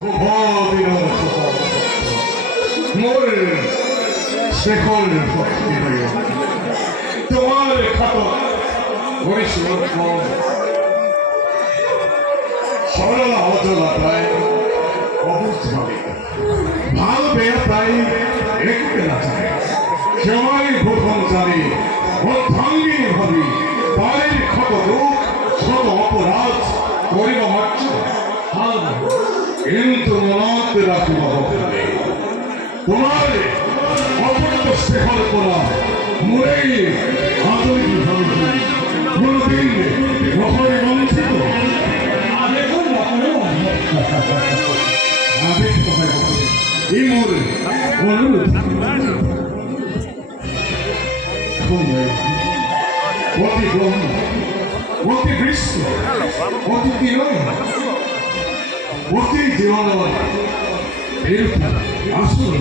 মোর শেখর তোমার ক্ষত সরল অজলা প্রায় অবুঝ ভাবে ভাল বেয়া প্রায় একটে না চায় সময় প্রথম জানে অর্ধাঙ্গিনী ভাবি তারের ক্ষত রোগ শত অপরাধ করিব মাত্র কিন্তু মনত রাখিব তোমার অপত্য শেখর করা মোরেই আদরিত ভাবিছি কোনদিন রহরে বঞ্চিত আবেগ কথায় বলছে এই মোর অনুরোধ অতি ব্রহ্ম অতি গ্রীষ্ম অতি তিরণ অতি জীবন আসুন